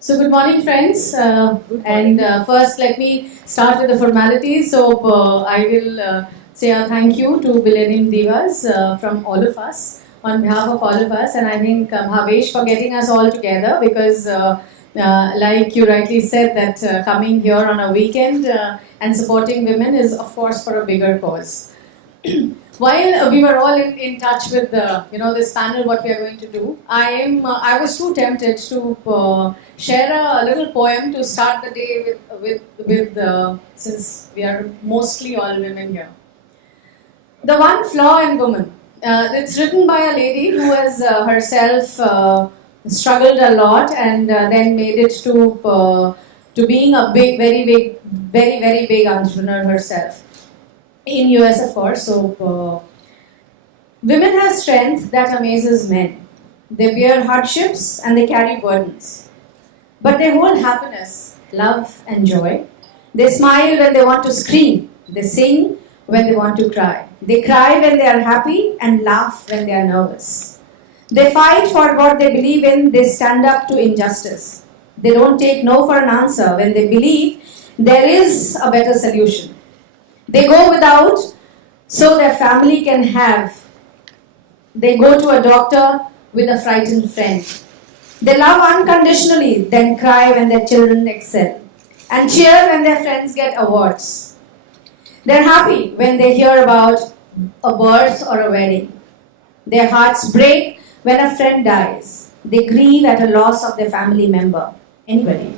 So good morning, friends. First, let me start with the formalities. I will say a thank you to Billennium Divas from all of us, on behalf of all of us, and I think Bhavesh for getting us all together because, like you rightly said, that coming here on a weekend and supporting women is, of course, for a bigger cause. While we were all in touch with this panel, what we are going to do, I was too tempted to share a little poem to start the day with since we are mostly all women here. The one flaw in woman. It's written by a lady who has herself struggled a lot and then made it to being a very big entrepreneur herself. In US, of course. Women have strength that amazes men. They bear hardships and they carry burdens. But they hold happiness, love, and joy. They smile when they want to scream. They sing when they want to cry. They cry when they are happy and laugh when they are nervous. They fight for what they believe in. They stand up to injustice. They don't take no for an answer when they believe there is a better solution. They go without so their family can have. They go to a doctor with a frightened friend. They love unconditionally, then cry when their children excel, and cheer when their friends get awards. They're happy when they hear about a birth or a wedding. Their hearts break when a friend dies. They grieve at a loss of their family member, anybody.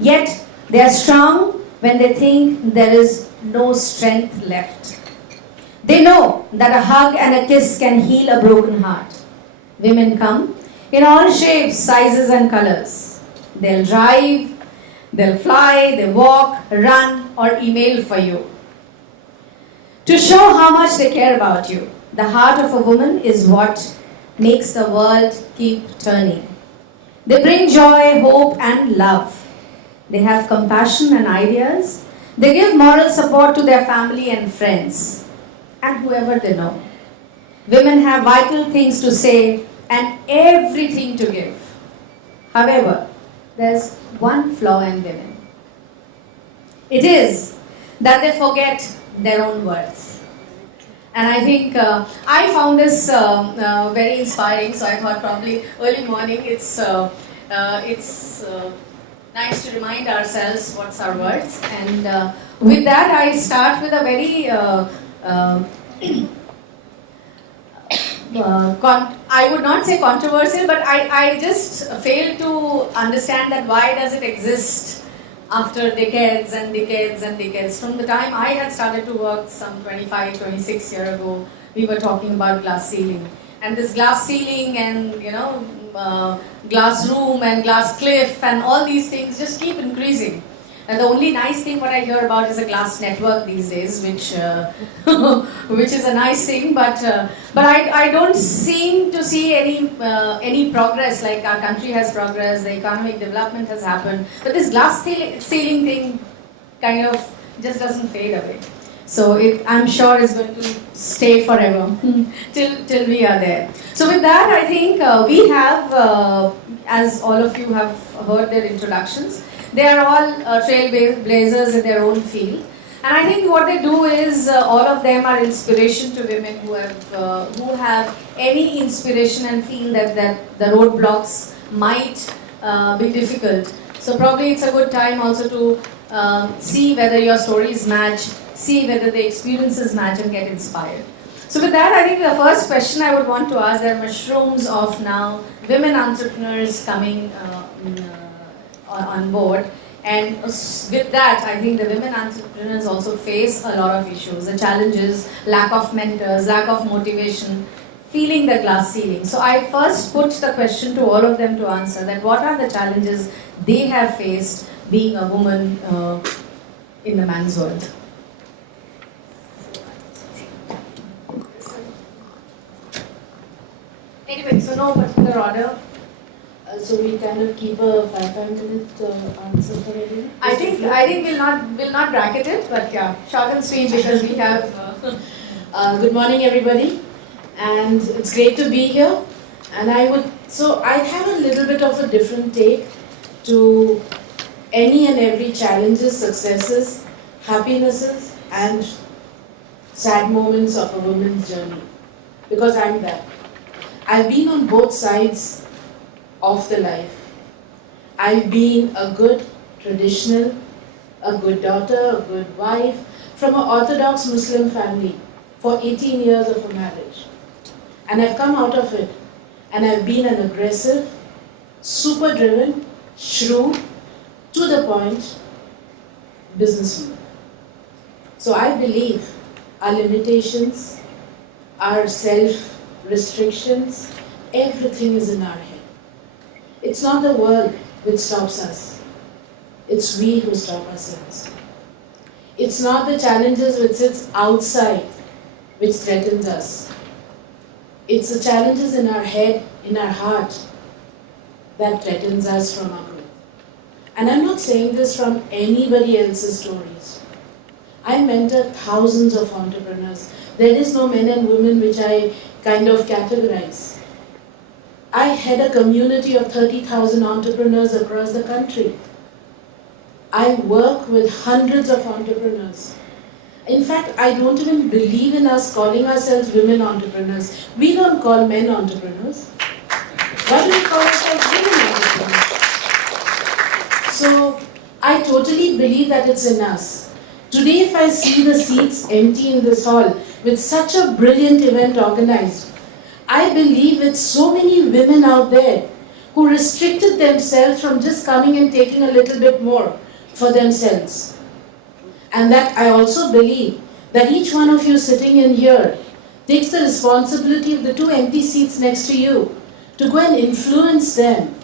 Yet they are strong when they think there is no strength left. They know that a hug and a kiss can heal a broken heart. Women come in all shapes, sizes, and colors. They'll drive, they'll fly, they walk, run, or email for you. To show how much they care about you, the heart of a woman is what makes the world keep turning. They bring joy, hope, and love. They have compassion and ideas. They give moral support to their family and friends and whoever they know. Women have vital things to say and everything to give. However, there's one flaw in women. It is that they forget their own worth. And I think I found this very inspiring, so I thought probably early morning it's nice to remind ourselves what's our worth. And with that, I start with a very I would not say controversial, but I just fail to understand that why does it exist after decades and decades and decades. From the time I had started to work some 25, 26 years ago, we were talking about glass ceiling. And this glass ceiling and, glass room and glass cliff and all these things just keep increasing. And the only nice thing what I hear about is a glass network these days, which which is a nice thing. But I don't seem to see any progress. Like our country has progressed, the economic development has happened, but this glass ceiling thing kind of just doesn't fade away. So I'm sure it's going to stay forever till we are there. So with that, I think we have, as all of you have heard their introductions, they are all trailblazers in their own field. And I think what they do is all of them are inspiration to women who have any inspiration and feel that the roadblocks might be difficult. So probably it's a good time also to see whether your stories match, see whether the experiences match and get inspired. So with that, I think the first question I would want to ask, there are mushrooms of now women entrepreneurs coming on board. And with that, I think the women entrepreneurs also face a lot of issues, the challenges, lack of mentors, lack of motivation, feeling the glass ceiling. So I first put the question to all of them to answer that what are the challenges they have faced being a woman in the man's world. Anyway, so no particular order. So we kind of keep a 5-minute answer for everyone? I think we'll not bracket it, but yeah, short and sweet because we have. Good morning, everybody, and it's great to be here. And I have a little bit of a different take to any and every challenges, successes, happinesses, and sad moments of a woman's journey. Because I'm that. I've been on both sides of the life. I've been a good traditional, a good daughter, a good wife, from an Orthodox Muslim family for 18 years of a marriage. And I've come out of it. And I've been an aggressive, super driven, shrewd, to the point businesswoman. So I believe our limitations, our self-restrictions, everything is in our head. It's not the world which stops us. It's we who stop ourselves. It's not the challenges which sits outside which threatens us. It's the challenges in our head, in our heart, that threatens us from our growth. And I'm not saying this from anybody else's stories. I mentor thousands of entrepreneurs. There is no men and women which I kind of categorize. I head a community of 30,000 entrepreneurs across the country. I work with hundreds of entrepreneurs. In fact, I don't even believe in us calling ourselves women entrepreneurs. We don't call men entrepreneurs. Why do we call ourselves women entrepreneurs? So, I totally believe that it's in us. Today, if I see the seats empty in this hall with such a brilliant event organized, I believe it's so many women out there who restricted themselves from just coming and taking a little bit more for themselves. And that I also believe that each one of you sitting in here takes the responsibility of the 2 empty seats next to you to go and influence them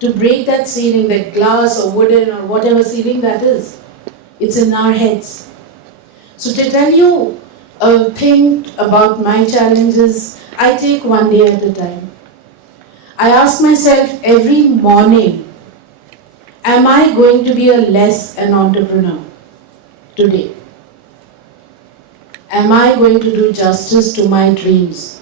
to break that ceiling, that glass or wooden or whatever ceiling that is. It's in our heads. So to tell you a thing about my challenges, I take one day at a time. I ask myself every morning, am I going to be less an entrepreneur today? Am I going to do justice to my dreams?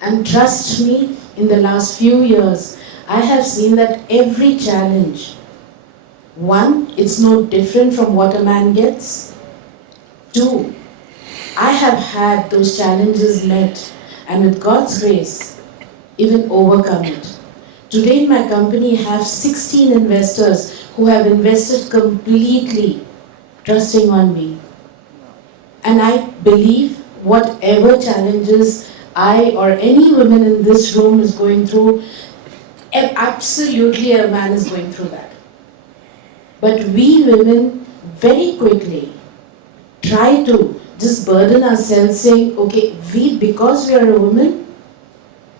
And trust me, in the last few years, I have seen that every challenge, one, it's no different from what a man gets. Two, I have had those challenges met and with God's grace, even overcome it. Today in my company, I have 16 investors who have invested completely, trusting on me. And I believe whatever challenges I or any woman in this room is going through, absolutely a man is going through that. But we women very quickly try to just burden ourselves saying, okay, because we are a woman,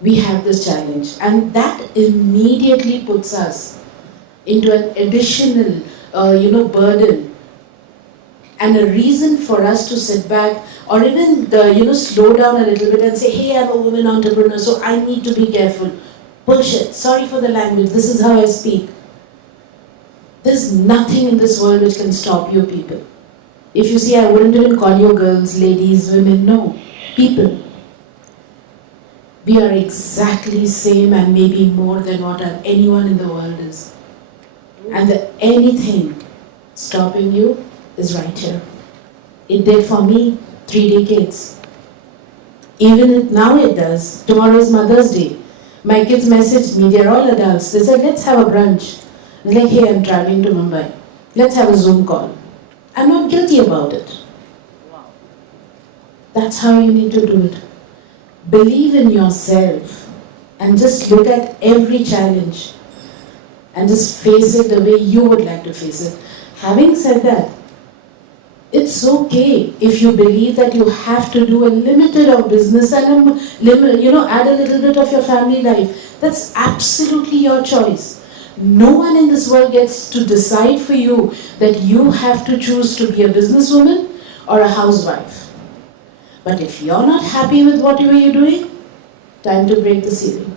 we have this challenge. And that immediately puts us into an additional, burden. And a reason for us to sit back or even, slow down a little bit and say, hey, I'm a woman entrepreneur, so I need to be careful. Bullshit. Sorry for the language. This is how I speak. There's nothing in this world which can stop you people. If you see, I wouldn't even call you girls, ladies, women. No. People. We are exactly same and maybe more than what anyone in the world is. And anything stopping you is right here. It did for me 3 decades. Even now it does. Tomorrow is Mother's Day. My kids messaged me, they're all adults. They said, let's have a brunch. I was like, hey, I'm traveling to Mumbai. Let's have a Zoom call. I'm not guilty about it. Wow. That's how you need to do it. Believe in yourself and just look at every challenge and just face it the way you would like to face it. Having said that, it's okay if you believe that you have to do a limited of business and add a little bit of your family life. That's absolutely your choice. No one in this world gets to decide for you that you have to choose to be a businesswoman or a housewife. But if you're not happy with whatever you're doing, time to break the ceiling.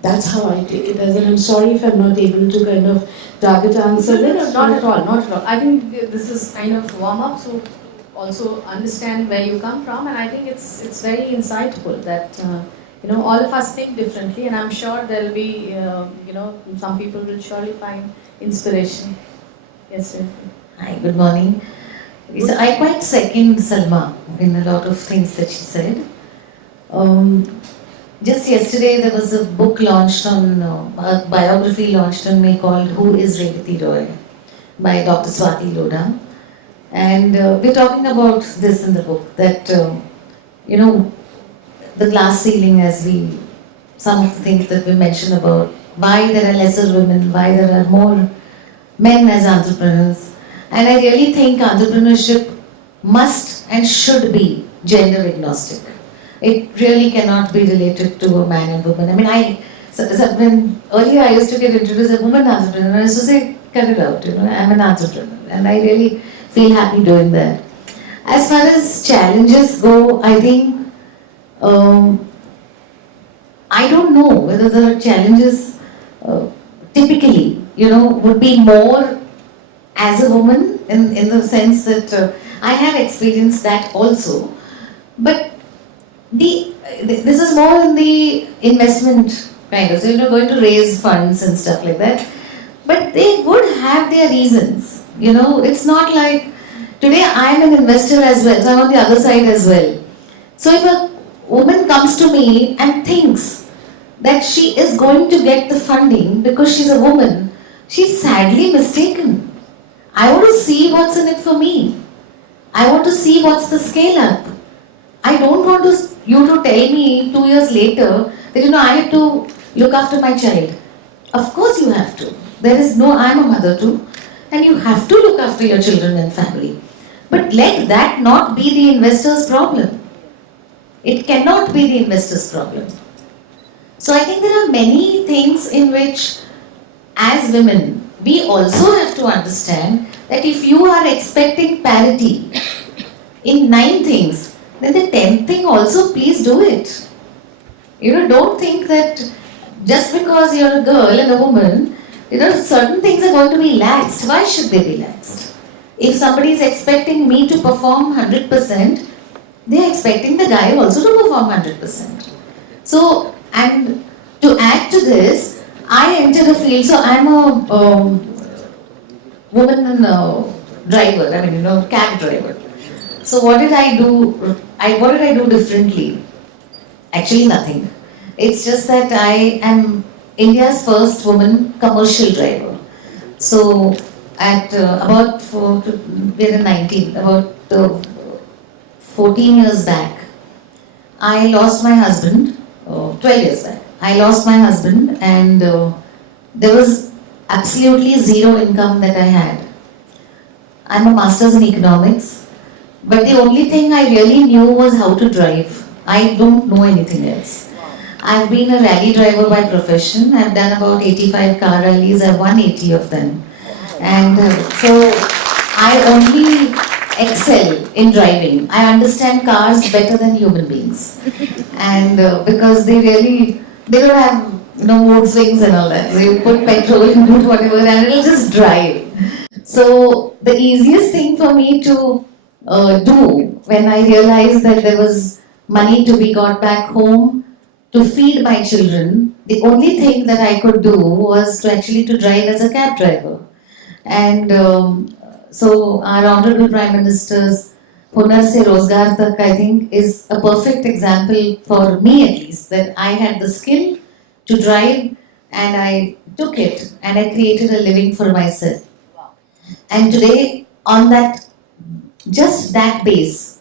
That's how I take it as, and I'm sorry if I'm not able to kind of target answer No, it. not at all, not at all. I think this is kind of warm up, so also understand where you come from, and I think it's very insightful that You know, all of us think differently, and I'm sure there'll be, some people will surely find inspiration. Yes, Revathi. Hi, good morning. So I quite second Salma in a lot of things that she said. Just yesterday there was a book launched on, a biography launched on me called Who is Revathi Roy by Dr. Swati Lodha. And we're talking about this in the book, that, the glass ceiling, some of the things that we mentioned about why there are lesser women, why there are more men as entrepreneurs. And I really think entrepreneurship must and should be gender agnostic. It really cannot be related to a man and woman. I mean, when earlier I used to get introduced as a woman entrepreneur, I used to say, cut it out, I'm an entrepreneur. And I really feel happy doing that. As far as challenges go, I think, I don't know whether the challenges typically, would be more as a woman in the sense that I have experienced that also. But this is more in the investment kind of, so going to raise funds and stuff like that. But they would have their reasons. It's not like today I'm an investor as well, so I'm on the other side as well. So if a woman comes to me and thinks that she is going to get the funding because she's a woman, she's sadly mistaken. I want to see what's in it for me. I want to see what's the scale up. I don't want you to tell me 2 years later that I have to look after my child. Of course you have to. I'm a mother too, and you have to look after your children and family. But let that not be the investor's problem. It cannot be the investor's problem. So I think there are many things in which, as women, we also have to understand that if you are expecting parity in 9 things, then the 10th thing also, please do it. Don't think that just because you're a girl and a woman, certain things are going to be laxed. Why should they be laxed? If somebody is expecting me to perform 100%, they are expecting the guy also to perform 100%. So, and to add to this, I entered a field, so I'm a woman driver, cab driver. So what did I do? What did I do differently? Actually nothing. It's just that I am India's first woman commercial driver. So at about 14 years back, I lost my husband, 12 years back. I lost my husband, and there was absolutely zero income that I had. I'm a master's in economics, but the only thing I really knew was how to drive. I don't know anything else. I've been a rally driver by profession. I've done about 85 car rallies. I've won 80 of them. And so I only excel in driving. I understand cars better than human beings. And because they don't have mood swings and all that. So you put petrol, you put whatever, and it'll just drive. So the easiest thing for me to do when I realized that there was money to be got back home to feed my children, the only thing that I could do was to drive as a cab driver. And so our Honorable Prime Minister's Hunar Se Rozgar Tak, I think, is a perfect example for me at least, that I had the skill to drive and I took it and I created a living for myself. And today, on just that base,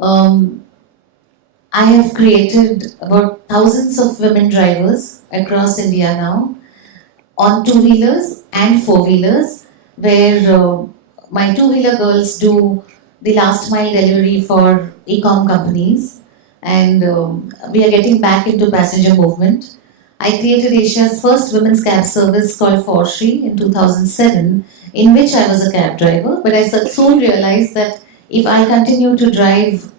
I have created about thousands of women drivers across India now, on 2-wheelers and 4-wheelers, where my 2-wheeler girls do the last mile delivery for e-com companies, and we are getting back into passenger movement. I created Asia's first women's cab service called Forshri in 2007, in which I was a cab driver, but I soon realized that if I continue to drive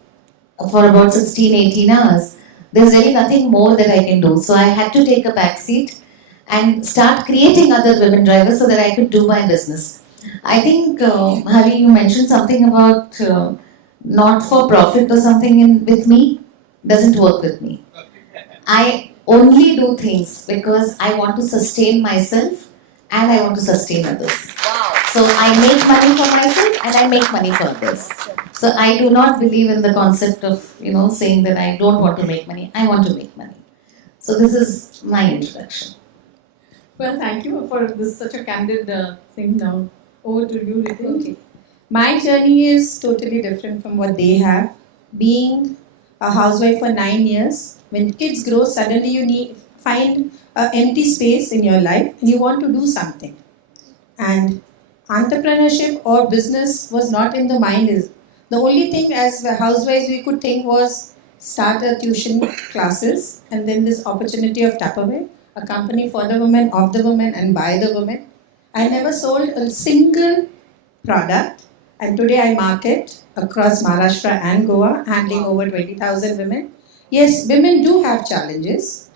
for about 16-18 hours, there's really nothing more that I can do. So I had to take a back seat and start creating other women drivers so that I could do my business. I think, Hari, you mentioned something about not for profit or something with me. Doesn't work with me. I only do things because I want to sustain myself and I want to sustain others. Wow. So I make money for myself and I make money for others. So I do not believe in the concept of, saying that I don't want to make money. I want to make money. So this is my introduction. Well, thank you for this such a candid thing now. Over to you, Reeti. Okay. My journey is totally different from what they have. Being a housewife for 9 years, when kids grow, suddenly you find an empty space in your life and you want to do something. And entrepreneurship or business was not in the mind. The only thing as housewives we could think was start a tuition classes and then this opportunity of Tupperware, a company for the women, of the women and by the women. I never sold a single product and today I market across Maharashtra and Goa, handling over 20,000 women. Yes, women do have challenges.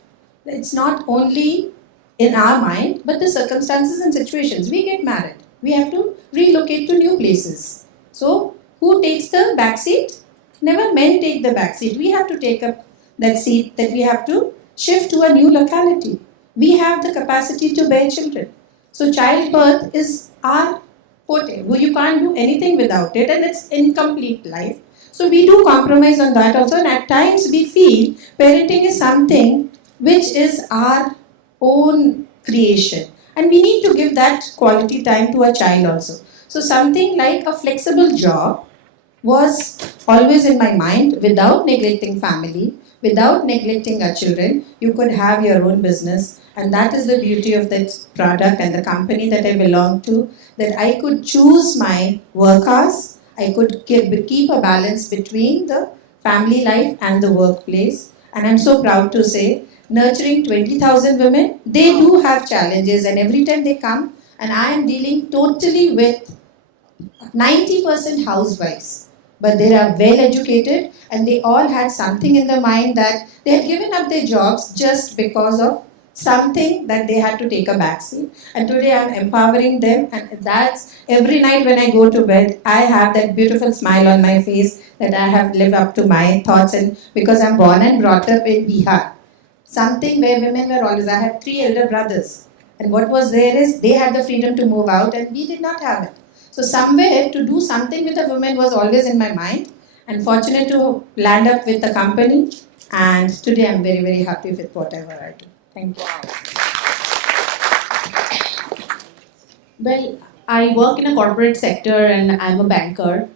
It's not only in our mind, but the circumstances and situations. We get married. We have to relocate to new places. So, who takes the back seat? Never men take the back seat. We have to take up that seat that we have to shift to a new locality. We have the capacity to bear children. So, childbirth is our forte. You can't do anything without it and it's incomplete life. So, we do compromise on that also, and at times we feel parenting is something which is our own creation and we need to give that quality time to a child also. So something like a flexible job was always in my mind without neglecting family, without neglecting our children. You could have your own business and that is the beauty of that product and the company that I belong to, that I could choose my work hours, I could keep a balance between the family life and the workplace, and I'm so proud to say nurturing 20,000 women, they do have challenges and every time they come and I am dealing totally with 90% housewives, but they are well educated and they all had something in their mind that they had given up their jobs just because of something that they had to take a backseat. And today I'm empowering them and that's every night when I go to bed, I have that beautiful smile on my face that I have lived up to my thoughts, and because I'm born and brought up in Bihar. Something where women were always, I have 3 elder brothers and what was there is they had the freedom to move out and we did not have it. So somewhere to do something with a woman was always in my mind, and fortunate to land up with the company, and today I'm very, very happy with whatever I do. Thank you. Well, I work in a corporate sector and I'm a banker.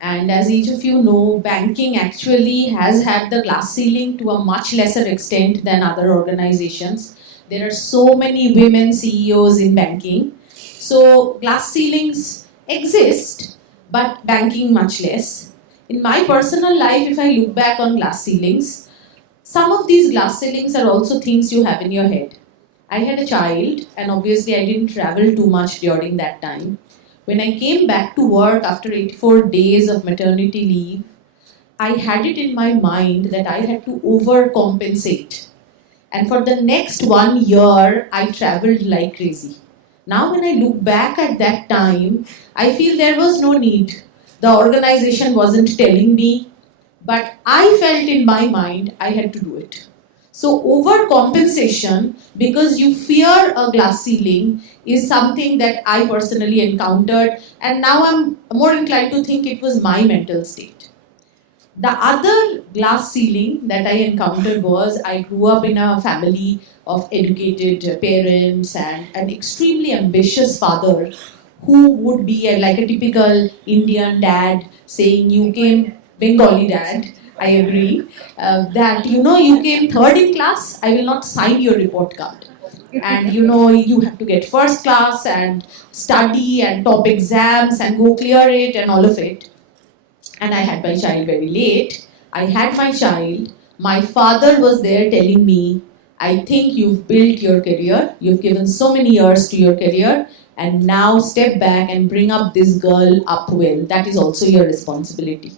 And as each of you know, banking actually has had the glass ceiling to a much lesser extent than other organizations. There are so many women CEOs in banking. So glass ceilings exist, but banking much less. In my personal life, if I look back on glass ceilings, some of these glass ceilings are also things you have in your head. I had a child and obviously I didn't travel too much during that time. When I came back to work after 84 days of maternity leave, I had it in my mind that I had to overcompensate. And for the next 1 year, I traveled like crazy. Now when I look back at that time, I feel there was no need. The organization wasn't telling me, but I felt in my mind I had to do it. So overcompensation, because you fear a glass ceiling, is something that I personally encountered, and now I'm more inclined to think it was my mental state. The other glass ceiling that I encountered was I grew up in a family of educated parents and an extremely ambitious father who would be like a typical Indian dad saying, you came, Bengali dad, I agree, that you came third in class, I will not sign your report card. And you have to get first class and study and top exams and go clear it and all of it. And I had my child very late. I had my child. My father was there telling me, I think you've built your career, you've given so many years to your career, and now step back and bring up this girl up well. That is also your responsibility.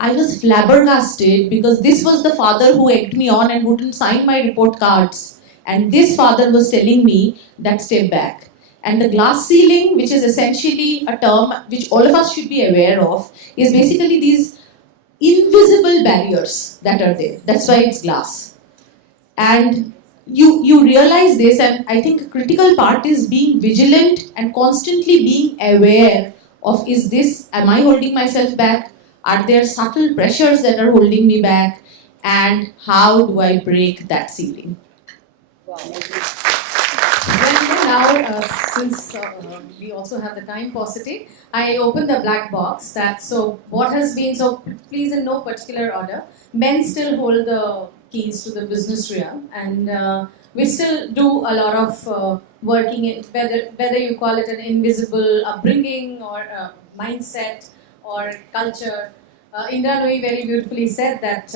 I was flabbergasted because this was the father who egged me on and wouldn't sign my report cards. And this father was telling me that step back. And the glass ceiling, which is essentially a term which all of us should be aware of, is basically these invisible barriers that are there. That's why it's glass. And you realize this, and I think a critical part is being vigilant and constantly being aware of, is this, am I holding myself back? Are there subtle pressures that are holding me back? And how do I break that ceiling? Well, now, since we also have the time paucity, I open the black box. So what has been, so please in no particular order, men still hold the keys to the business realm, and we still do a lot of working in, whether you call it an invisible upbringing or mindset or culture. Indra Nooyi very beautifully said that,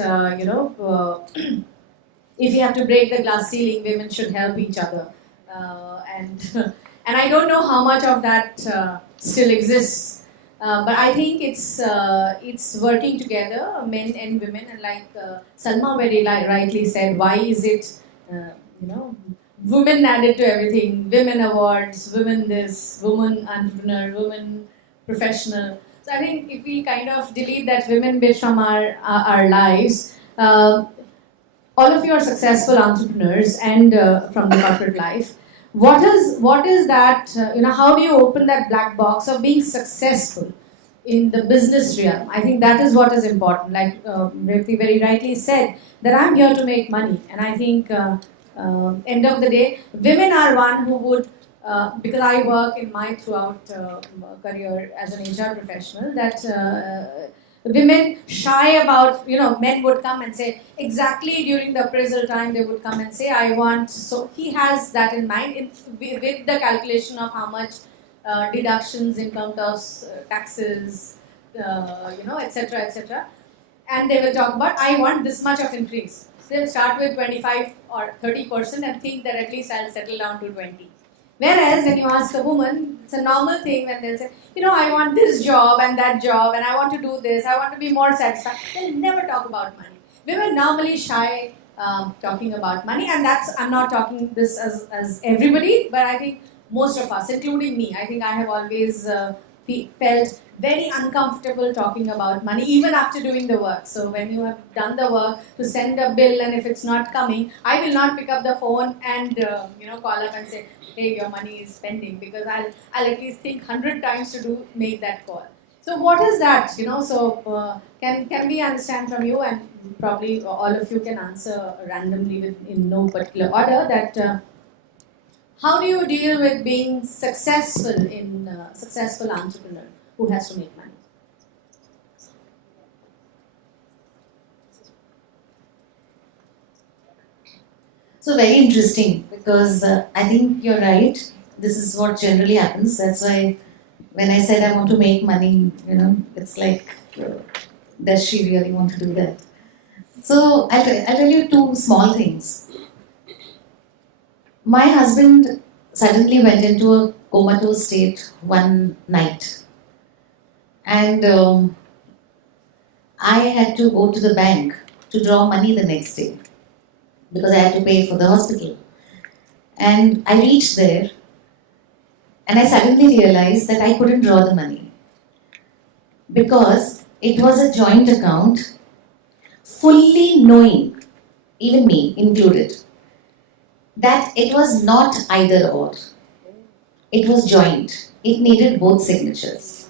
if you have to break the glass ceiling, women should help each other. And and I don't know how much of that still exists, but I think it's working together, men and women, and like Salma very rightly said, why is it women added to everything, women awards, women this, woman entrepreneur, woman professional. So I think if we kind of delete that women bit from our lives. All of you are successful entrepreneurs and from the corporate life. What is that? How do you open that black box of being successful in the business realm? I think that is what is important. Like Revathi very rightly said, that I'm here to make money, and I think end of the day, women are one who would. Because I work in my throughout career as an HR professional, that women shy about, men would come and say, exactly during the appraisal time, they would come and say, I want, so he has that in mind with the calculation of how much deductions, income tax, taxes, etc., etc. And they will talk about, I want this much of increase. So they'll start with 25 or 30% and think that at least I'll settle down to 20. Whereas when you ask a woman, it's a normal thing when they'll say, I want this job and that job and I want to do this, I want to be more satisfied. They'll never talk about money. Women normally shy talking about money, and I'm not talking this as everybody, but I think most of us, including me, I think I have always felt very uncomfortable talking about money, even after doing the work. So when you have done the work to send a bill, and if it's not coming, I will not pick up the phone and call up and say, hey, your money is pending, because I'll at least think 100 times to make that call. So what is that? So can we understand from you, and probably all of you can answer randomly in no particular order, that how do you deal with being successful successful entrepreneur who has to make money? So very interesting, because I think you're right. This is what generally happens. That's why when I said I want to make money, it's like, does she really want to do that? So I'll tell you two small things. My husband suddenly went into a comatose state one night, and I had to go to the bank to draw money the next day, because I had to pay for the hospital. And I reached there, and I suddenly realized that I couldn't draw the money, because it was a joint account, fully knowing, even me included, that it was not either or. It was joint. It needed both signatures.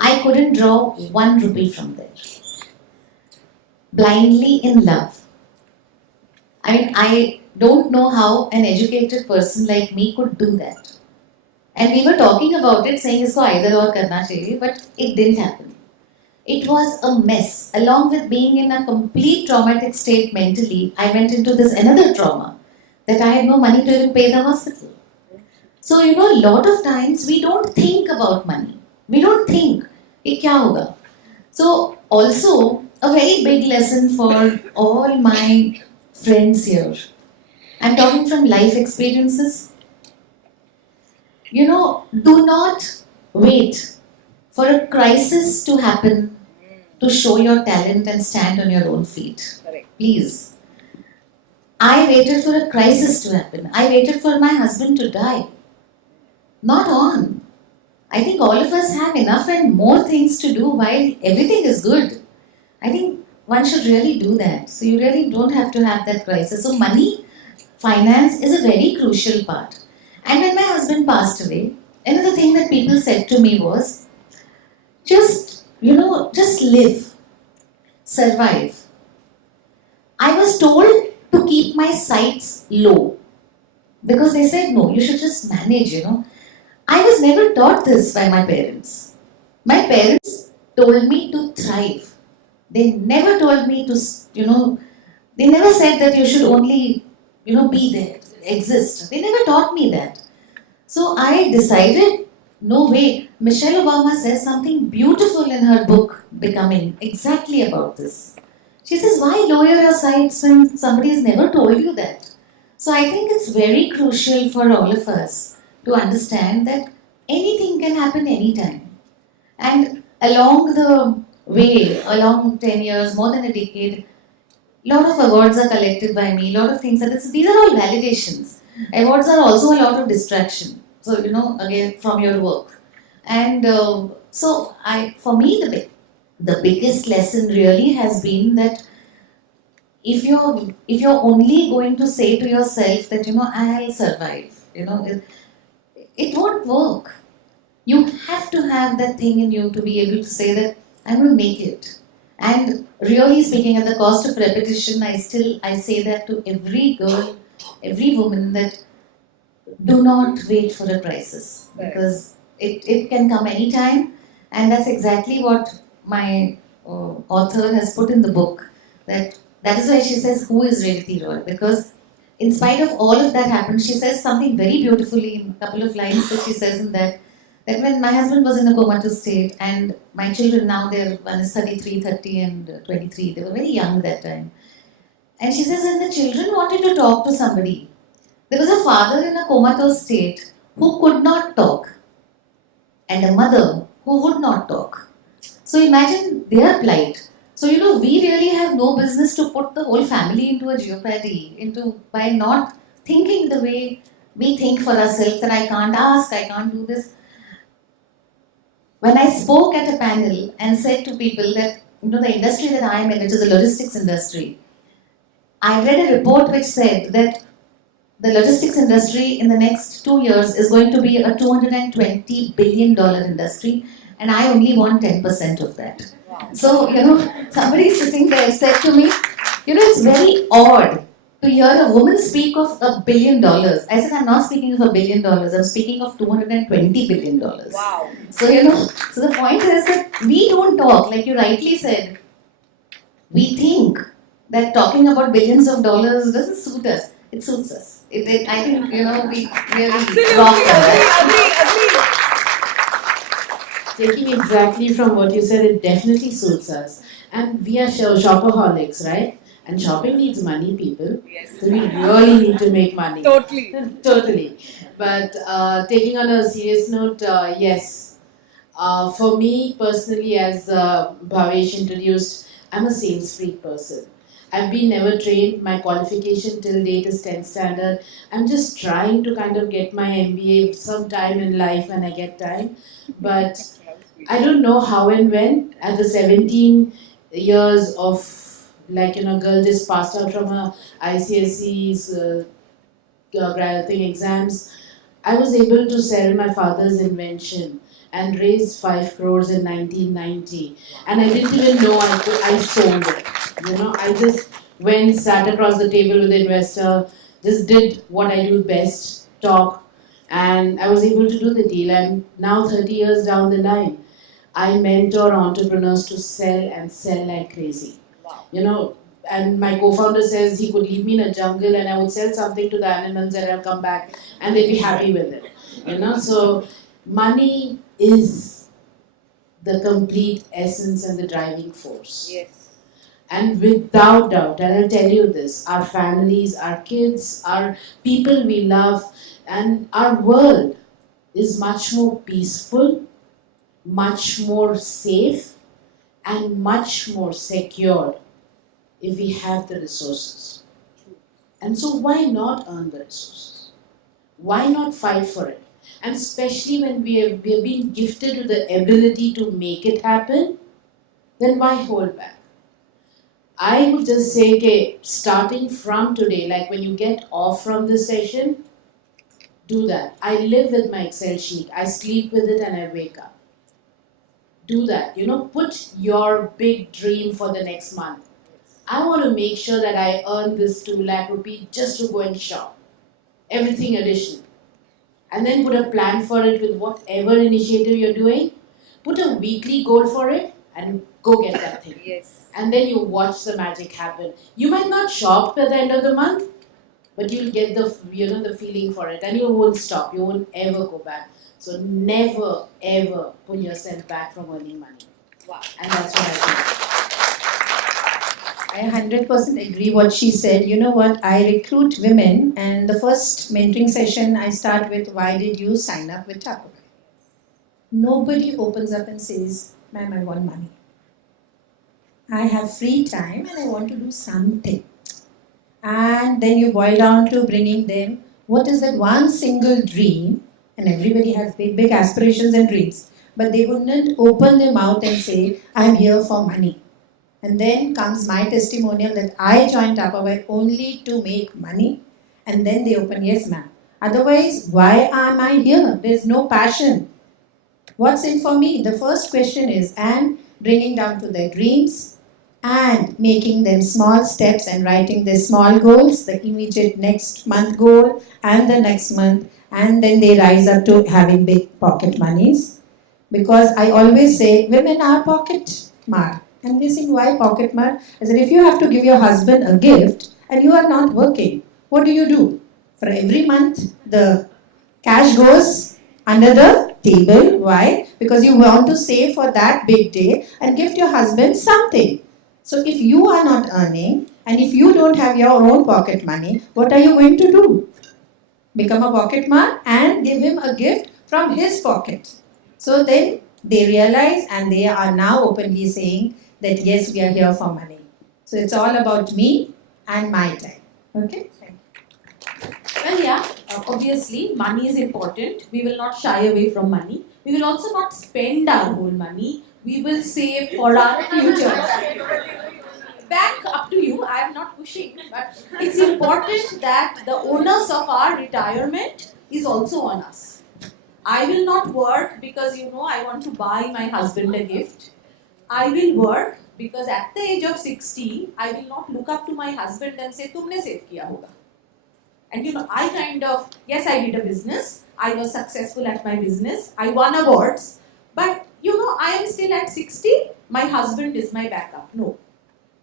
I couldn't draw 1 rupee from there. Blindly in love. I mean, I don't know how an educated person like me could do that. And we were talking about it, saying isko either or karna chahiye, but it didn't happen. It was a mess. Along with being in a complete traumatic state mentally, I went into this another trauma, that I had no money to even pay the hospital. So, a lot of times we don't think about money. We don't think, kya hoga? So, also, a very big lesson for all my friends here. I'm talking from life experiences. Do not wait for a crisis to happen to show your talent and stand on your own feet. Correct. Please. I waited for a crisis to happen. I waited for my husband to die. Not on. I think all of us have enough and more things to do while everything is good. I think one should really do that. So you really don't have to have that crisis. So money, finance is a very crucial part. And when my husband passed away, another thing that people said to me was, just live, survive. I was told to keep my sights low because they said, no, you should just manage. I was never taught this by my parents. My parents told me to thrive. They never told me to, they never said that you should only, be there, exist. They never taught me that. So I decided, no way. Michelle Obama says something beautiful in her book, Becoming, exactly about this. She says, why lower your sights when somebody has never told you that? So I think it's very crucial for all of us to understand that anything can happen anytime. And along the way, along 10 years, more than a decade, a lot of awards are collected by me, a lot of things. These are all validations. Awards are also a lot of distraction. So, again, from your work. And for me, the biggest lesson really has been that if you're only going to say to yourself that, I'll survive, it won't work. You have to have that thing in you to be able to say that I'm going to make it. And really speaking, at the cost of repetition, I say that to every girl, every woman, that do not wait for a crisis, because it can come anytime. And that's exactly what my author has put in the book. That is why she says, who is Revathi Roy? Because in spite of all of that happened, she says something very beautifully in a couple of lines that she says in that when my husband was in a comatose state, and my children now, one is 33, 30 and 23, they were very young at that time. And she says, when the children wanted to talk to somebody, there was a father in a comatose state who could not talk, and a mother who would not talk. So imagine their plight. So, we really have no business to put the whole family into a jeopardy by not thinking the way we think for ourselves, that I can't ask, I can't do this. When I spoke at a panel and said to people that, the industry that I am in, which is the logistics industry, I read a report which said that the logistics industry in the next 2 years is going to be a $220 billion industry, and I only want 10% of that. Wow. So, somebody sitting there said to me, it's very odd to hear a woman speak of $1 billion. I said, I'm not speaking of $1 billion, I'm speaking of $220 billion. Wow. So, so the point is that we don't talk, like you rightly said. We think that talking about billions of dollars doesn't suit us. It suits us. I think, we really rock that. Taking exactly from what you said, it definitely suits us. And we are shopaholics, right? And shopping needs money, people. Yes. So we really need to make money. Totally. Totally. But taking on a serious note, yes. For me personally, as Bhavesh introduced, I'm a sales freak person. I've been never trained. My qualification till date is 10th standard. I'm just trying to kind of get my MBA sometime in life when I get time. But I don't know how and when. At the 17 years of, girl just passed out from her ICSE's exams, I was able to sell my father's invention and raise 5 crores in 1990. And I didn't even know I sold it. I just went, sat across the table with the investor, just did what I do best, talk, and I was able to do the deal. And now 30 years down the line, I mentor entrepreneurs to sell like crazy. Wow. And my co-founder says he could leave me in a jungle and I would sell something to the animals and I'll come back and they'd be happy with it. So money is the complete essence and the driving force. Yes. And without doubt, and I'll tell you this, our families, our kids, our people we love, and our world is much more peaceful, much more safe, and much more secure if we have the resources. And so why not earn the resources? Why not fight for it? And especially when we have been gifted with the ability to make it happen, then why hold back? I would just say, okay, starting from today, like when you get off from this session, do that. I live with my Excel sheet. I sleep with it and I wake up. Do that. Put your big dream for the next month. I want to make sure that I earn this 2 lakh rupee just to go and shop. Everything additional. And then put a plan for it with whatever initiative you're doing. Put a weekly goal for it and go get that thing. Yes. And then you watch the magic happen. You might not shop at the end of the month, but you'll get the feeling for it, and you won't stop. You won't ever go back. So never ever pull yourself back from earning money. Wow. And that's what I I 100% agree what she said. You know what? I recruit women, and the first mentoring session I start with, why did you sign up with Tupperware? Nobody opens up and says, ma'am, I want money. I have free time and I want to do something. And then you boil down to bringing them, what is that one single dream? And everybody has big, big aspirations and dreams. But they wouldn't open their mouth and say, I'm here for money. And then comes my testimonial that I joined Tupperware only to make money. And then they open, yes ma'am. Otherwise, why am I here? There's no passion. What's in for me? The first question is, and bringing down to their dreams and making them small steps and writing their small goals, the immediate next month goal and the next month, and then they rise up to having big pocket monies. Because I always say, women are pocket mar. And they think, why pocket mar? I said, if you have to give your husband a gift and you are not working, what do? For every month, the cash goes under the table. Why? Because you want to save for that big day and gift your husband something. So if you are not earning and if you don't have your own pocket money, what are you going to do? Become a pocket mar and give him a gift from his pocket. So then they realize and they are now openly saying that yes, we are here for money. So it's all about me and my time. Okay? Well, yeah, obviously money is important. We will not shy away from money. We will also not spend our whole money. We will save for our future. Back up to you, I am not pushing, but it's important that the onus of our retirement is also on us. I will not work because I want to buy my husband a gift. I will work because at the age of 60, I will not look up to my husband and say, "Tumne save kiya hoga." And yes, I did a business. I was successful at my business. I won awards. But, I am still at 60. My husband is my backup. No.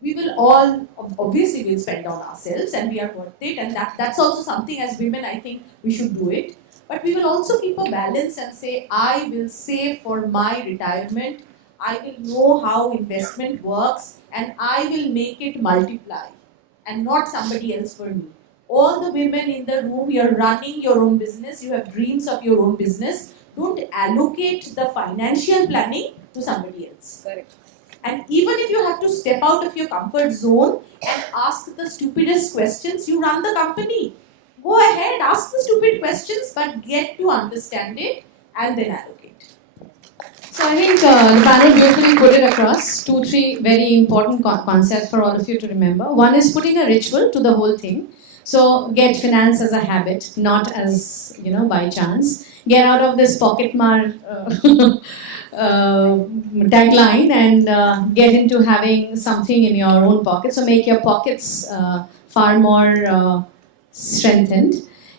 We will all, obviously, we'll spend on ourselves and we are worth it. And that's also something as women, I think we should do it. But we will also keep a balance and say, I will save for my retirement. I will know how investment works and I will make it multiply and not somebody else for me. All the women in the room, you're running your own business, you have dreams of your own business. Don't allocate the financial planning to somebody else. Correct. And even if you have to step out of your comfort zone and ask the stupidest questions, you run the company. Go ahead, ask the stupid questions, but get to understand it and then allocate. So I think the panel beautifully put it across. 2-3 very important concepts for all of you to remember. One is putting a ritual to the whole thing. So get finance as a habit, not as, by chance. Get out of this pocket mar tagline and get into having something in your own pocket. So make your pockets far more strengthened.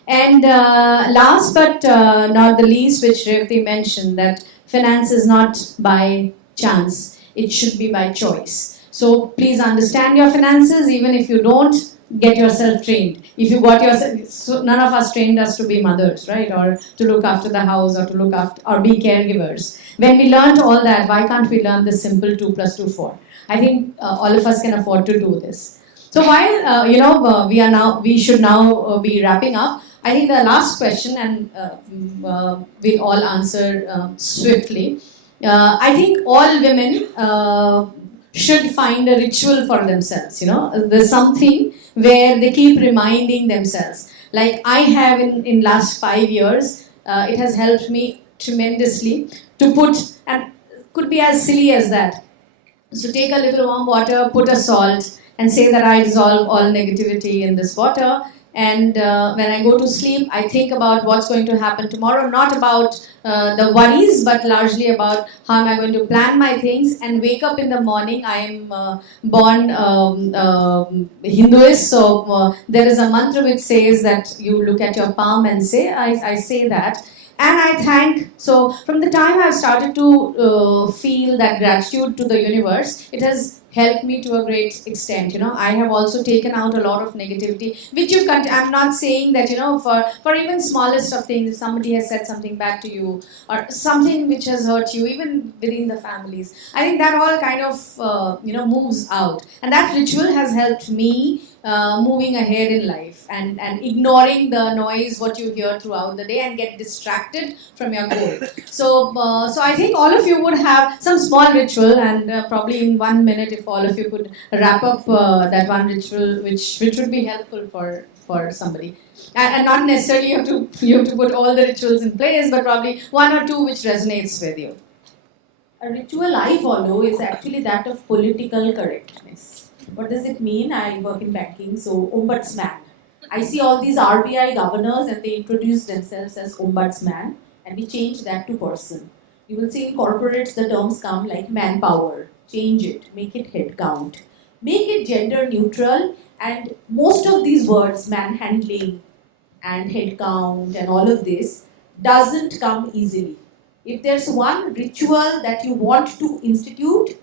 And last but not the least, which Revathi mentioned, that finance is not by chance. It should be by choice. So please understand your finances, even if you don't. Get yourself trained. If you got yourself, so none of us trained us to be mothers, right? Or to look after the house or to look after or be caregivers. When we learned all that, why can't we learn this simple 2 + 2 4? I think all of us can afford to do this. So while we should now be wrapping up. I think the last question, and we'll all answer swiftly. I think all women should find a ritual for themselves. There's something where they keep reminding themselves. Like I have in last 5 years, it has helped me tremendously to put, and could be as silly as that. So take a little warm water, put a salt, and say that I dissolve all negativity in this water. And when I go to sleep, I think about what's going to happen tomorrow, not about the worries, but largely about how am I going to plan my things and wake up in the morning. I am born Hinduist, so there is a mantra which says that you look at your palm and say, I say that. And I thank, so from the time I've started to feel that gratitude to the universe, it has helped me to a great extent. I have also taken out a lot of negativity, which you can't, I'm not saying that, for even smallest of things, if somebody has said something bad to you, or something which has hurt you, even within the families, I think that all kind of, moves out. And that ritual has helped me moving ahead in life and ignoring the noise what you hear throughout the day and get distracted from your goal. So I think all of you would have some small ritual, and probably in 1 minute if all of you could wrap up that one ritual which would be helpful for somebody. And not necessarily you have to put all the rituals in place, but probably one or two which resonates with you. A ritual I follow is actually that of political correctness. What does it mean? I work in banking, so ombudsman. I see all these RBI governors and they introduce themselves as ombudsman, and we change that to person. You will see in corporates the terms come like manpower. Change it, make it head count, make it gender neutral, and most of these words, manhandling and head count and all of this, doesn't come easily. If there's one ritual that you want to institute,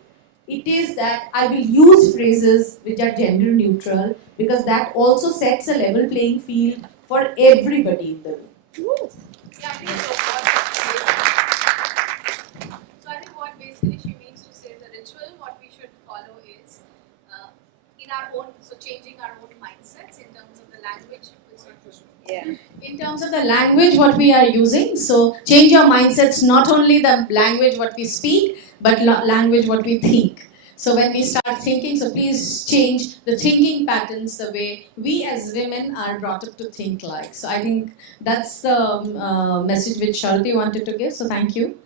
it is that I will use phrases which are gender neutral, because that also sets a level playing field for everybody in the room. Yeah, I think so I think what basically she means to say, the ritual, what we should follow is in our own, so changing our own mindsets in terms of the language. Yeah. In terms of the language what we are using, so change your mindsets, not only the language what we speak, but language what we think. So when we start thinking, so please change the thinking patterns, the way we as women are brought up to think like. So I think that's the message which Sharatee wanted to give, so thank you.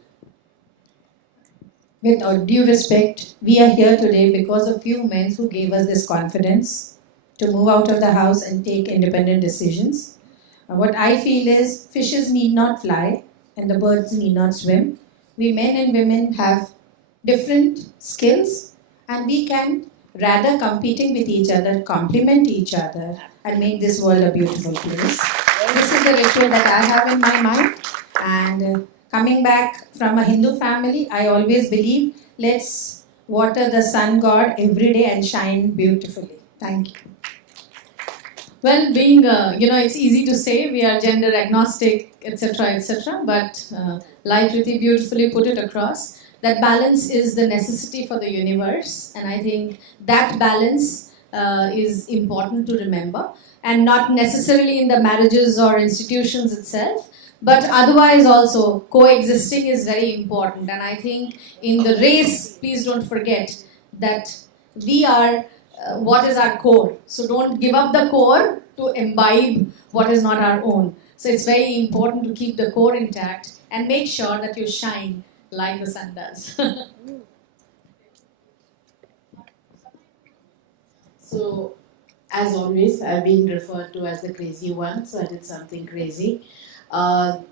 With all due respect, we are here today because of few men who gave us this confidence to move out of the house and take independent decisions. What I feel is fishes need not fly and the birds need not swim. We men and women have different skills, and we can, rather competing with each other, complement each other and make this world a beautiful place. This is the ritual that I have in my mind. And coming back from a Hindu family, I always believe let's water the sun god every day and shine beautifully. Thank you. Well, being, it's easy to say we are gender agnostic, etc., but like Reeti beautifully put it across, that balance is the necessity for the universe, and I think that balance is important to remember, and not necessarily in the marriages or institutions itself, but otherwise also coexisting is very important. And I think in the race, please don't forget that we are what is our core. So don't give up the core to imbibe what is not our own. So it's very important to keep the core intact and make sure that you shine like the sun does. So, as always, I've been referred to as the crazy one, so I did something crazy.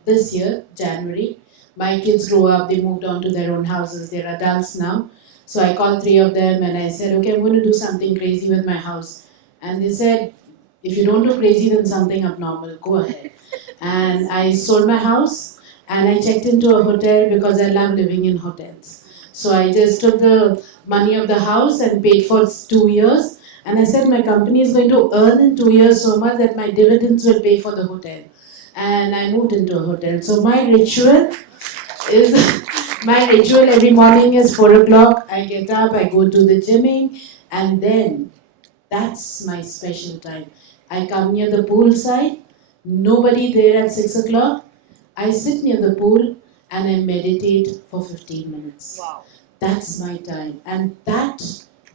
This year, January, my kids grew up, they moved on to their own houses, they're adults now. So I called 3 of them and I said, okay, I'm going to do something crazy with my house. And they said, if you don't do crazy, then something abnormal, go ahead. And I sold my house and I checked into a hotel because I love living in hotels. So I just took the money of the house and paid for 2 years. And I said, my company is going to earn in 2 years so much that my dividends will pay for the hotel. And I moved into a hotel. So my ritual is... My ritual every morning is 4 o'clock. I get up, I go to the gymming, and then that's my special time. I come near the pool side, nobody there at 6 o'clock. I sit near the pool and I meditate for 15 minutes. Wow. That's my time, and that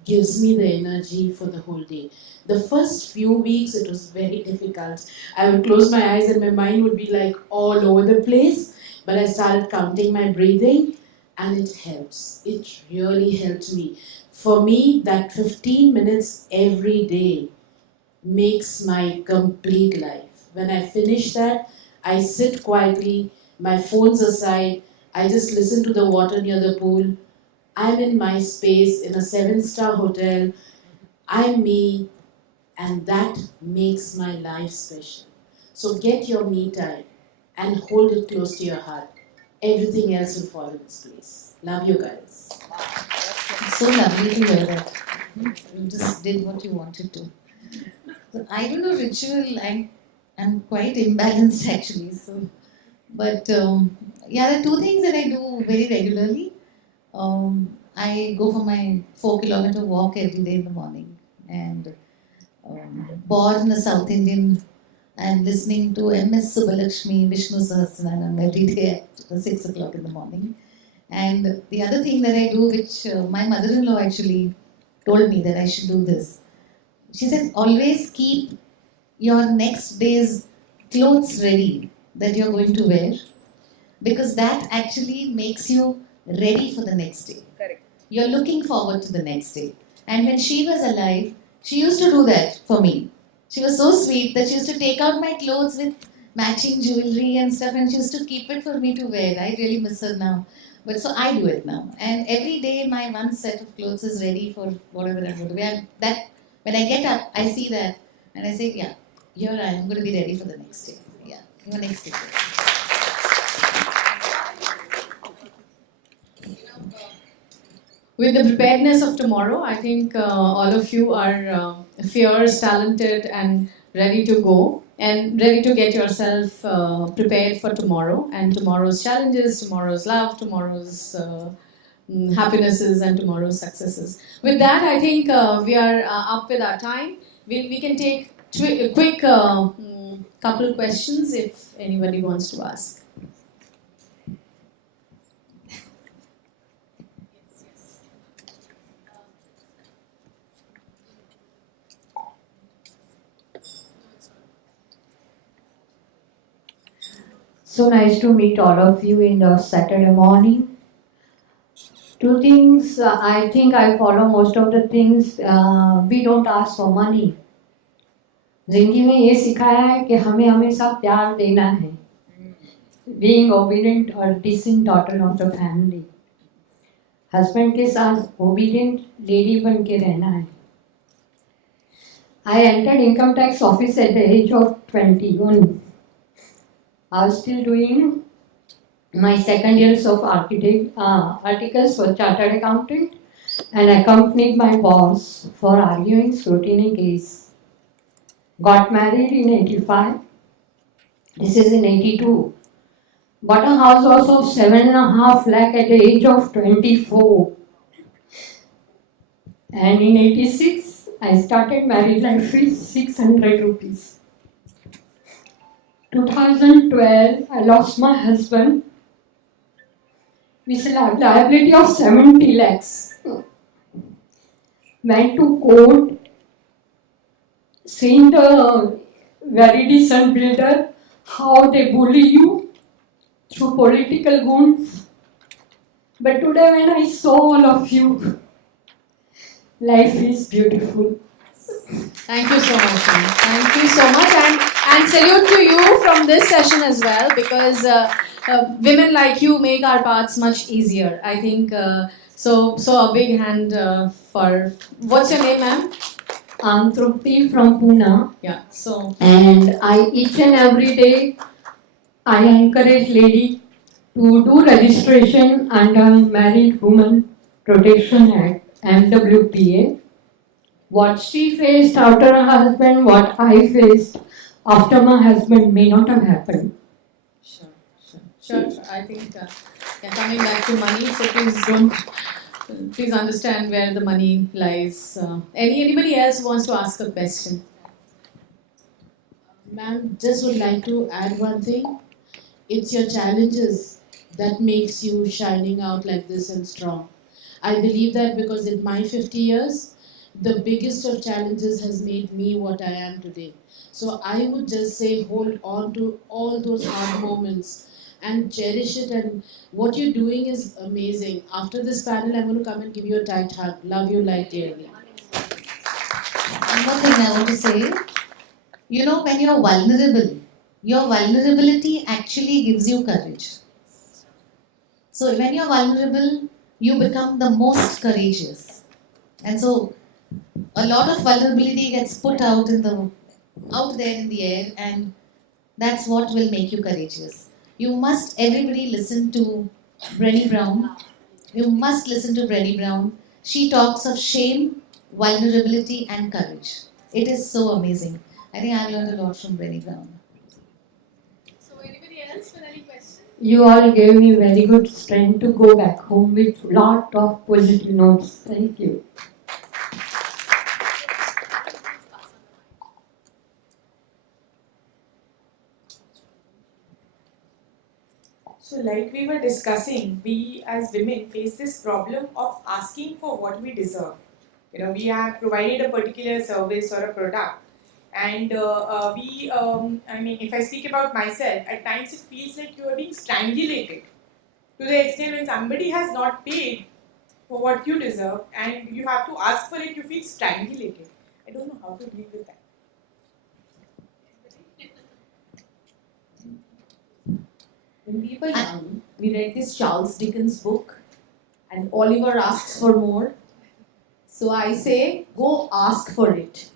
gives me the energy for the whole day. The first few weeks it was very difficult. I would close my eyes and my mind would be like all over the place. But I started counting my breathing and it helps. It really helped me. For me, that 15 minutes every day makes my complete life. When I finish that, I sit quietly, my phone's aside, I just listen to the water near the pool. I'm in my space in a 7-star hotel. I'm me, and that makes my life special. So get your me time and hold it close to your heart. Everything else will fall in its place. Love you guys. It's so lovely to hear that. You just did what you wanted to. So I don't know ritual. I'm quite imbalanced actually. So, but yeah, there are two things that I do very regularly. I go for my 4-kilometer walk every day in the morning, and born a South Indian, I'm listening to MS Subbalakshmi, Vishnu Sahasranam every day at 6 o'clock in the morning. And the other thing that I do, which my mother-in-law actually told me that I should do this. She said, always keep your next day's clothes ready that you're going to wear, because that actually makes you ready for the next day. Correct. You're looking forward to the next day. And when she was alive, she used to do that for me. She was so sweet that she used to take out my clothes with matching jewelry and stuff, and she used to keep it for me to wear. I really miss her now. But so I do it now. And every day my one set of clothes is ready for whatever I'm going to wear. And that, when I get up, I see that and I say, yeah, here I am going to be ready for the next day. Yeah, your next day. With the preparedness of tomorrow, I think all of you are fierce, talented, and ready to go and ready to get yourself prepared for tomorrow and tomorrow's challenges, tomorrow's love, tomorrow's happinesses, and tomorrow's successes. With that, I think we are up with our time. We can take a quick couple questions if anybody wants to ask. So nice to meet all of you in the Saturday morning. Two things, I think I follow most of the things. We don't ask for money. जिंदगी में ये सिखाया है कि हमें हमेशा प्यार देना है. Being obedient or decent daughter of the family. Husband के साथ obedient lady बन के रहना है. I entered income tax office at the age of 21. I was still doing my second years of articles for chartered accountant, and accompanied my boss for arguing scrutiny case. Got married in 85. This is in 82. Bought a house also of 7.5 lakh at the age of 24. And in 86, I started married life with 600 rupees. 2012, I lost my husband with a liability of 70 lakhs. Went to court, seeing the very decent builder, how they bully you through political wounds. But today when I saw all of you, life is beautiful. Thank you so much, ma'am. Thank you so much, and salute to you from this session as well, because women like you make our paths much easier. I think so a big hand for, what's your name, ma'am? I'm Trupti from Pune. Yeah. So. And I each and every day I encourage lady to do registration under Married Women Protection Act (MWPA). What she faced after her husband, what I faced after my husband may not have happened. Sure. I think coming back to money, so please understand where the money lies. Anybody else who wants to ask a question? Ma'am, just would like to add one thing. It's your challenges that makes you shining out like this and strong. I believe that because in my 50 years, the biggest of challenges has made me what I am today. So I would just say hold on to all those hard moments and cherish it. And what you're doing is amazing. After this panel, I'm going to come and give you a tight hug. Love you like dearly. One more thing I want to say. You know, when you're vulnerable, your vulnerability actually gives you courage. So when you're vulnerable, you become the most courageous. And so a lot of vulnerability gets put out there in the air, and that's what will make you courageous. You must, everybody listen to Brené Brown. You must listen to Brené Brown. She talks of shame, vulnerability and courage. It is so amazing. I think I've learned a lot from Brené Brown. So anybody else with any questions? You all gave me very good strength to go back home with lot of positive notes. Thank you. So like we were discussing, we as women face this problem of asking for what we deserve. We have provided a particular service or a product, and if I speak about myself, at times it feels like you are being strangulated to the extent when somebody has not paid for what you deserve and you have to ask for it, you feel strangulated. I don't know how to deal with that. When we were young, we read this Charles Dickens book, and Oliver asks for more. So I say, go ask for it.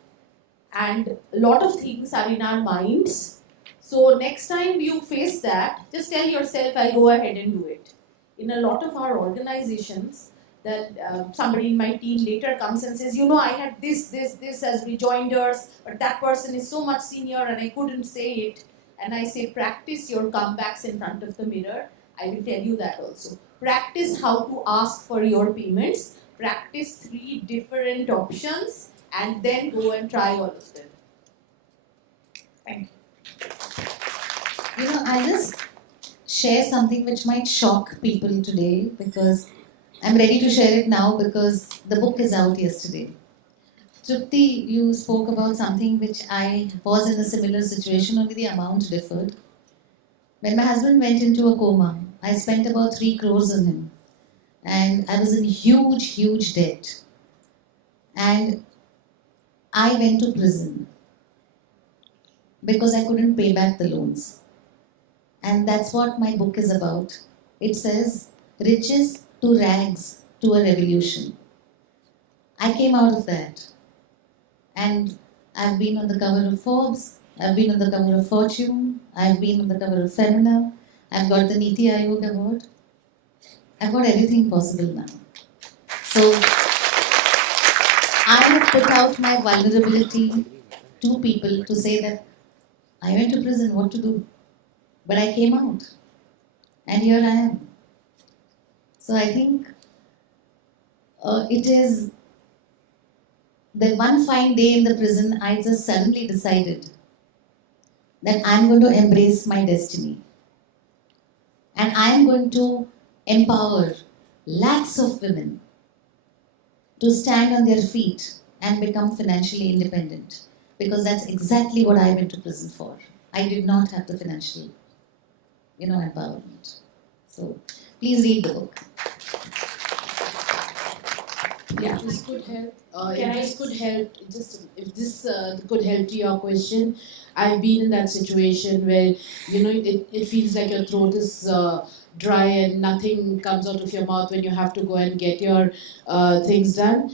And a lot of things are in our minds. So next time you face that, just tell yourself, I'll go ahead and do it. In a lot of our organizations, that somebody in my team later comes and says, I had this as rejoinders, but that person is so much senior and I couldn't say it. And I say, practice your comebacks in front of the mirror. I will tell you that also. Practice how to ask for your payments. Practice 3 different options and then go and try all of them. Thank you. I just share something which might shock people today, because I'm ready to share it now because the book is out yesterday. Trupti, you spoke about something which I was in a similar situation, only the amount differed. When my husband went into a coma, I spent about 3 crores on him. And I was in huge debt. And I went to prison because I couldn't pay back the loans. And that's what my book is about. It says, riches to rags to a revolution. I came out of that. And I've been on the cover of Forbes, I've been on the cover of Fortune, I've been on the cover of Femina, I've got the Niti Aayog award. I've got everything possible now. So, I have put out my vulnerability to people to say that I went to prison, what to do? But I came out. And here I am. So I think it is that one fine day in the prison, I just suddenly decided that I'm going to embrace my destiny. And I'm going to empower lakhs of women to stand on their feet and become financially independent. Because that's exactly what I went to prison for. I did not have the financial, empowerment. So, please read the book. Yeah, this could help. If this could help to your question, I've been in that situation where it feels like your throat is dry and nothing comes out of your mouth when you have to go and get your things done.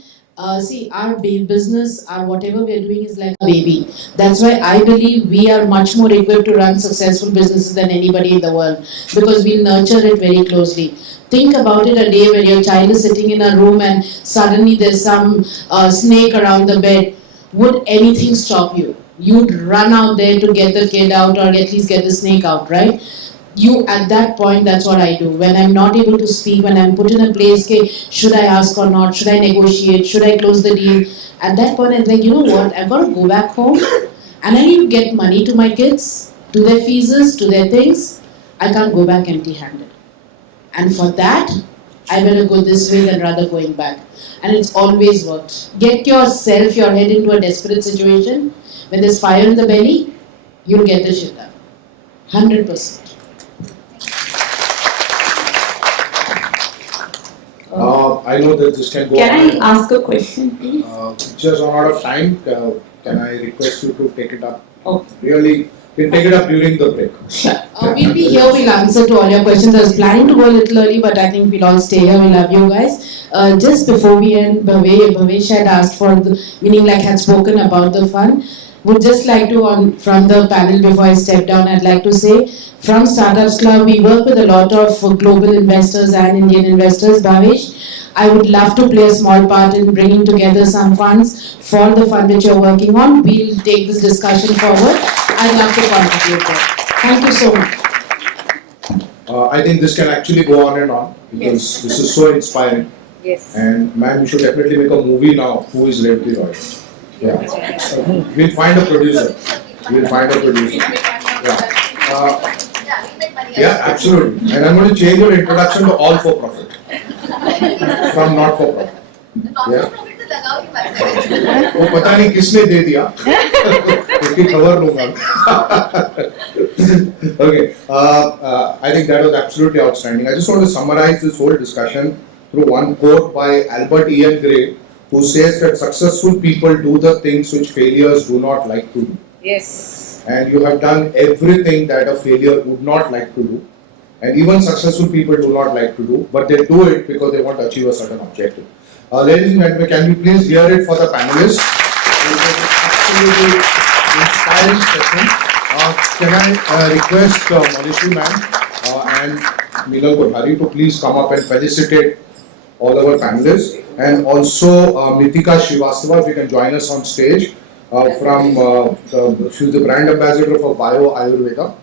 See, our business, our whatever we're doing is like a baby. That's why I believe we are much more equipped to run successful businesses than anybody in the world, because we nurture it very closely. Think about it, a day where your child is sitting in a room and suddenly there's some snake around the bed. Would anything stop you? You'd run out there to get the kid out, or at least get the snake out, right? At that point, that's what I do. When I'm not able to speak, when I'm put in a place, should I ask or not? Should I negotiate? Should I close the deal? At that point, I'm like, you know what? I've got to go back home and I need to get money to my kids, to their fees, to their things. I can't go back empty-handed. And for that, I better go this way than rather going back. And it's always worked. Get your head into a desperate situation. When there's fire in the belly, you'll get the shit done. 100%. I know that this can go Can on. I ask a question, please? Just on out of time, can I request you to take it up? Oh. Really, we'll take it up during the break. Sure. We'll be here, we'll answer to all your questions. I was planning to go a little early, but I think we'll all stay here. We love you guys. Just before we end, Bhavesh had asked for the, meaning like had spoken about the fund. Would just like to, from the panel before I step down, I'd like to say, from Startups Club, we work with a lot of global investors and Indian investors. Bhavesh, I would love to play a small part in bringing together some funds for the fund which you're working on. We'll take this discussion forward. I'd love to contribute there. Thank you so much. I think this can actually go on and on because this is so inspiring. Yes. And man, we should definitely make a movie now. Who is Revathi Roy? Yeah. We'll find a producer. Yeah, absolutely. And I'm going to change your introduction to all for profit. From not for profit. Yeah. वो पता नहीं किसने दे दिया उसकी खबर लूंगा Okay, I think that was absolutely outstanding. I just want to summarize this whole discussion through one quote by Albert Ian Gray, who says that successful people do the things which failures do not like to do. Yes. And you have done everything that a failure would not like to do. And even successful people do not like to do, but they do it because they want to achieve a certain objective. Ladies and gentlemen, can we please hear it for the panelists? It was an absolutely inspiring session. Can I request Moleshi ma'am and Milal Kothari to please come up and felicitate all our panelists, and also Mithika Srivastava, if you can join us on stage she's the brand ambassador for Bio Ayurveda.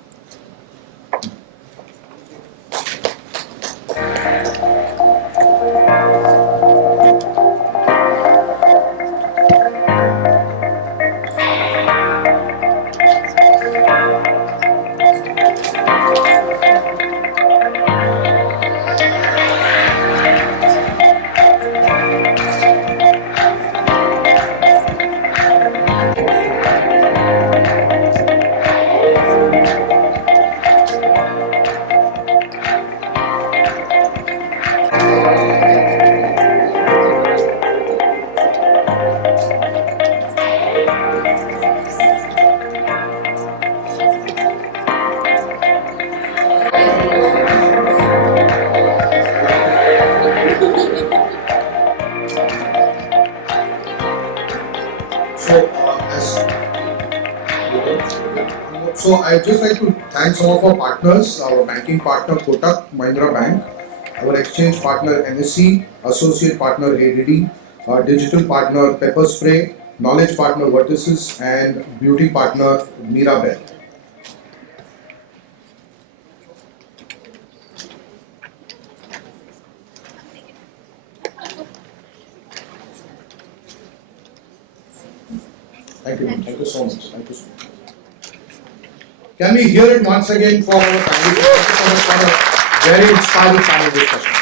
So I'd just like to thank some of our partners, our banking partner Kotak, Mahindra Bank, our exchange partner NSC, associate partner HeyDeeDee, our digital partner Pepper Spray, knowledge partner Vertices, and beauty partner Mirabel. Thank you so much. Thank you so much. Can we hear it once again for our panelists? Thank you so much for a very inspiring panel discussion.